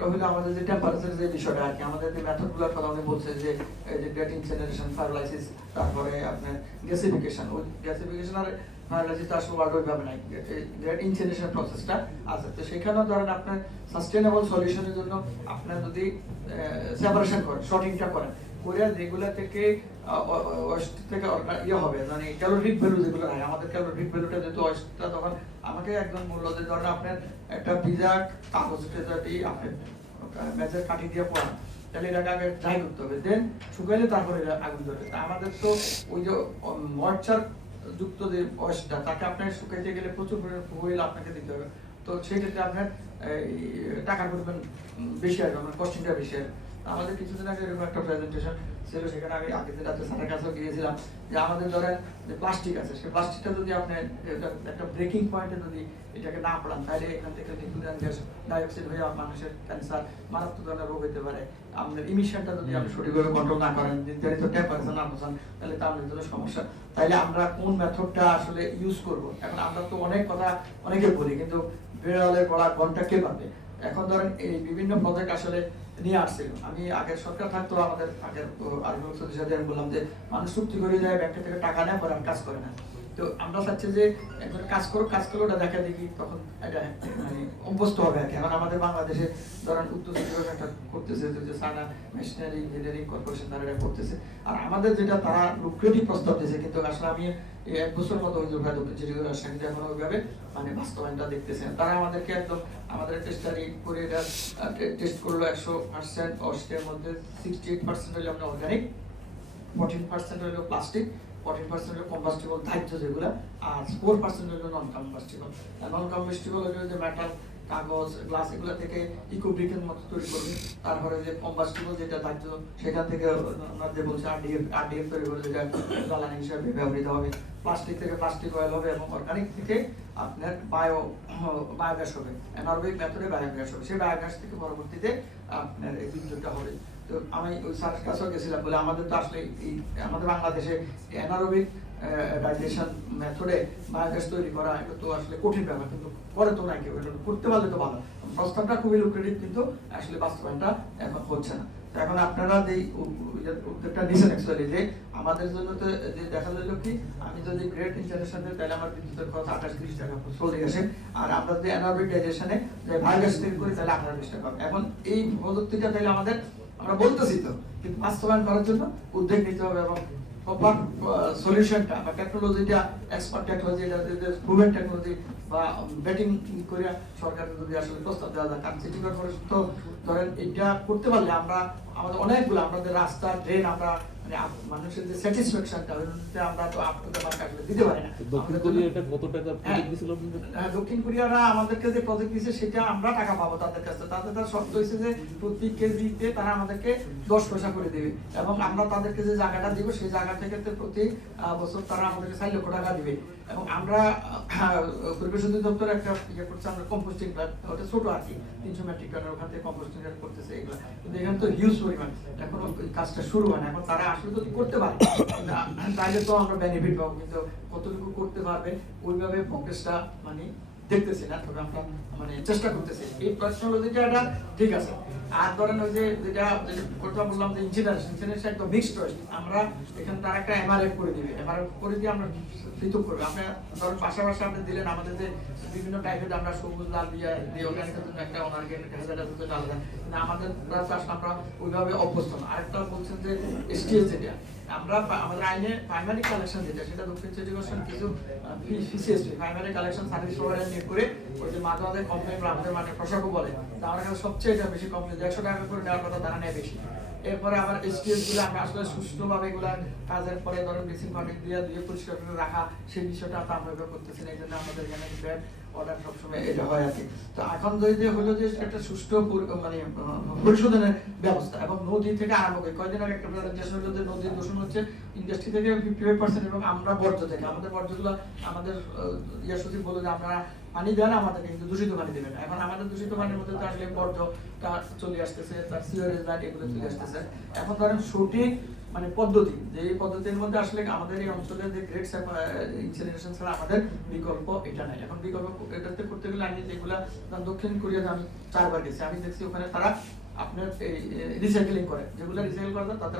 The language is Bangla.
একটা হলো আমাদের যে টেম্পারেচার যে বিষয়টা আর কি, আমাদের যে মেথডগুলোর কথা উনি বলছে যে এই যে গ্রেট ইনসিনারেশন, ফায়ারলাইসিস, তারপরে আপনার গ্যাসিফিকেশন। ওই গ্যাসিফিকেশন আর ফায়ারলাইসিস তো আসলে ওয়ার্ল্ড ওইভাবে নাই, গ্রেট ইনসিনারেশন প্রসেসটা আছে। তো সেখানেও ধরেন আপনার সাস্টেনেবল সলিউশনের জন্য আপনার যদি সেপারেশন করেন, শর্টিংটা করেন, করে যেগুলো থেকে ওয়েস্ট থেকে ইয়ে হবে, মানে ক্যালোরিক ভ্যালু যেগুলো হয়, আমাদের ক্যালোরিক ভ্যালুটা যেহেতু ওয়েস্টটা, তখন আমাকে একজন বললো যে ধরেন আপনার একটা ভিজা কাগজকে যদি আপনি মেজের কাঠি দিয়ে পড়ান, তাহলে এটাকে আগে ড্রাই করতে হবে, দেন শুকাইলে তারপরে এটা আগুন ধরবে। আমাদের তো ওই যে ময়েশ্চার যুক্ত যে ওয়েস্টটা, তাকে আপনার শুকাইতে গেলে প্রচুর পরিমাণে ফুয়েল আপনাকে দিতে হবে। তো সেই ক্ষেত্রে আপনার টাকার পরিমাণ বেশি আসবে, আপনার কস্টিংটা বেশি আসবে। আমাদের কিছুদিন আগে এরকম একটা প্রেজেন্টেশন ছিল, সেখানে আমি আগের দিন রাতে স্যারের কাছেও গিয়েছিলাম যে আমাদের ধরেন যে প্লাস্টিক আছে, সেই প্লাস্টিকটা যদি আপনি একটা ব্রেকিং পয়েন্টে যদি এটাকে না পড়ান, তাহলে এখান থেকে নিউক্লিয়ার গ্যাস ডাইঅক্সাইড হয়ে মানুষের ক্যান্সার, মারাত্মক ধরনের রোগ হতে পারে। আমাদের ইমিশনটা যদি আপনি সঠিকভাবে কন্ট্রোল না করেন, নির্ধারিত টেম্পারেচার না বসান, তাহলে তা আমাদের জন্য সমস্যা। তাইলে আমরা কোন মেথডটা আসলে ইউজ করব? এখন আমরা তো অনেক কথা অনেকে বলি, কিন্তু বিড়ালের গলা ঘন্টা কে পাবে? এখন ধরেন এই বিভিন্ন প্রজেক্ট আসলে নিয়ে আসছিল। আমি আগের সরকার থাকতো, আমাদের আগের আরবির সাথে আমি বললাম যে মানুষ চুক্তি করে যায়, ব্যাংক থেকে টাকা নেয়, পরে আর কাজ করে না। তো আমরা চাচ্ছি যে একজন কাজ করো ওটা দেখা দেখি, তখন এটা মানে অভ্যস্ত হবে আর কি। এখন আমাদের বাংলাদেশে ধরেন উত্তর একটা করতেছে যে সানা মেশিনারি ইঞ্জিনিয়ারিং কর্পোরেশন, তারা এটা করতেছে। আর আমাদের যেটা তারা লুক্রেটিভ প্রস্তাব দিয়েছে, কিন্তু আসলে আমি এই 1 বছর মতো হয়ে যাবে কিন্তু এখন ওইভাবে মানে বাস্তবায়নটা দেখতেছে না। তারা আমাদেরকে একদম আমাদের একটা স্টাডি করে এটা টেস্ট করলো 100% অস্টের মধ্যে 68% হলো আমরা অর্গানিক, 14% হলো প্লাস্টিক, 14% হলো কম্বাস্টিবল দাহ্য যেগুলো, আর 4% হলো নন কম্বাস্টিবল। নন কম্বাস্টিবল হলো যে মেটাল, কাগজ, গ্লাস, এগুলো থেকে ইকোব্রিকের মতো তৈরি করবে। তারপরে যে কম্বাস্টিবল যেটা দাহ্য, সেখান থেকে আমরা যে বলছি আরডিএফ তৈরি করে, যেটা জ্বালানি হিসেবে ব্যবহৃত হবে। প্লাস্টিক থেকে প্লাস্টিক অয়েল হবে, এবং অর্গানিক থেকে আপনার বায়োগ্যাস হবে, অ্যানারোবিক মেথডে বায়োগ্যাস হবে। সেই বায়োগ্যাস থেকে পরবর্তীতে আপনার এই বিদ্যুৎটা হবে। তো আমি ওই স্যারের কাছেও গেছিলাম, বলে আমাদের তো আসলে এই আমাদের বাংলাদেশে অ্যানারোবিক ডাইজেশন মেথডে বায়োগ্যাস তৈরি করা এটা তো আসলে কঠিন ব্যাপার, কিন্তু করে তো না কেউ, এটা করতে পারলে তো ভালো। প্রস্তাবটা খুবই লুক্রেটিভ, কিন্তু আসলে বাস্তবায়নটা এখন হচ্ছে না। এখন আপনারা যে উদ্যোগটা নিয়েছেন অ্যাকচুয়ালি, যে আমাদের জন্য তো যে দেখা গেল কি, আমি যদি গ্রেট ইন্টারন্যাশনাল দিই, তাহলে আমার বিদ্যুতের কথা 28-30 টাকা চলে গেছে। আর আমরা যদি অ্যানারোবিক ডাইজেশনে যে বায়োগ্যাস তৈরি করি, তাহলে 18-20 টাকা। এখন এই প্রযুক্তিটা তাহলে আমাদের, আমরা বলতেছি তো, কিন্তু বাস্তবায়ন করার জন্য উদ্যোগ নিতে হবে, এবং প্রপার সলিউশনটা বা টেকনোলজিটা, এক্সপার্ট টেকনোলজি, এটা প্রুভেন টেকনোলজি বা ব্যাটিং করে সরকারের যদি আসলে প্রস্তাব দেওয়া যায়। কারণ সিটি কর্পোরেশন তো ধরেন এটা করতে পারলে আমরা আমাদের অনেকগুলো, আমাদের রাস্তা, ড্রেন, আমরা মানে মানুষের যে স্যাটিসফ্যাকশনটা, আমরা তো আপনাদের মার্কে আসলে দিতে পারি না। দক্ষিণ কোরিয়া এটা কত টাকা প্রজেক্ট দিছিল? দক্ষিণ কোরিয়ারা আমাদেরকে যে প্রজেক্ট দিয়েছে, সেটা আমরা টাকা পাবো তাদের কাছে। তার শর্ত হয়েছে যে প্রতি কেজিতে তারা আমাদেরকে 10 পয়সা করে দেবে, এবং আমরা তাদেরকে যে জায়গাটা দিব, সেই জায়গা থেকে প্রতি বছর তারা আমাদেরকে 4 লক্ষ টাকা দিবে। এবং আমরা পরিবেশ অধিদপ্তর একটা ইয়ে করছে, আমরা কম্পোস্টিং প্ল্যান্ট, ওটা ছোট আর কি, 300 মেট্রিক টনের ওখান থেকে কম্পোস্টিং করতেছে এগুলো। কিন্তু এখানে তো হিউজ পরিমাণ, এখন কাজটা শুরু হয় না। এখন তারা আসলে যদি করতে পারে, তাহলে তো আমরা বেনিফিট পাবো, কিন্তু কতটুকু করতে পারবে ওইভাবে প্রোগ্রেসটা মানে দেখতেছি না। তবে আমরা মানে চেষ্টা করতেছি। এই টেকনোলজিটা এটা ঠিক আছে। আর ধরেন ওই যে যেটা কথা বললাম যে ইঞ্জিনিয়ারিং একদম মিক্সড ওয়েস্ট, আমরা এখানে তার একটা এমআরএফ করে দিবে, এমআরএফ করে দিয়ে আমরা পৃথক করবো। আপনি ধরেন পাশাপাশি আপনি দিলেন, আমাদের যে বিভিন্ন টাইপের আমরা সবুজ লাল দিয়ে অর্গানিকের জন্য একটা অনার্গানিক আলাদা, কিন্তু আমাদের আসলে আমরা ওইভাবে অভ্যস্ত না। আরেকটা বলছেন যে এসটিএস, যেটা আমরা আমাদের আইনে প্রাইমারি কালেকশন যেটা, সেটা দক্ষিণ সিটি কর্পোরেশন কিছু পিসিএসটি প্রাইমারি কালেকশন সার্ভিস প্রোভাইডার নিয়ে করে, ওই যে মাঝে কমপ্লেন আমাদের মানে প্রশাসক বলে, আমার কাছে সবচেয়ে এটা বেশি কমপ্লেন, 100 টাকা করে নেওয়ার কথা, তারা নেয় বেশি। এরপরে আবার এসটিএস গুলো আমরা আসলে সুষ্ঠুভাবে এগুলা কাজের পরে ধরেন বেসিক পানি দিয়ে পরিষ্কার করে রাখা, সেই বিষয়টা আমরা করতেছি না। এই জন্য আমাদের এখানে ব্যাড অর্ডার সবসময় এটা হয় আর কি। তো এখন যদি হলো যে একটা সুষ্ঠু মানে পরিশোধনের ব্যবস্থা, এবং নদী থেকে আরম্ভ করে, কয়দিন আগে একটা প্রেজেন্টেশন হলো যে নদীর দূষণ হচ্ছে ইন্ডাস্ট্রি থেকে 55%, এবং আমরা বর্জ্য থেকে, আমাদের বর্জ্যগুলো আমাদের ইয়া সচিব বলে যে আমরা পানি দেন আমাদের, কিন্তু দূষিত পানি দেবেন। এখন আমাদের দূষিত পানির মধ্যে তো আসলে বর্জ্যটা চলে আসতেছে, তার সিওরেজ লাইন, এগুলো চলে আসতেছে। এখন ধরেন সঠিক মানে পদ্ধতি, যে এই পদ্ধতির মধ্যে আসলে আমাদের এই অঞ্চলের যে গ্রেড ইনসিনারেশন ছাড়া আমাদের বিকল্প এটা নাই। এখন বিকল্প এটাতে করতে গেলে আমি যেগুলা দক্ষিণ কোরিয়াতে আমি 4 বার গেছি, আমি দেখছি ওখানে তারা আপনার এই রিসাইকেলিং করে, যেগুলো রিসাইকেল করে তাদের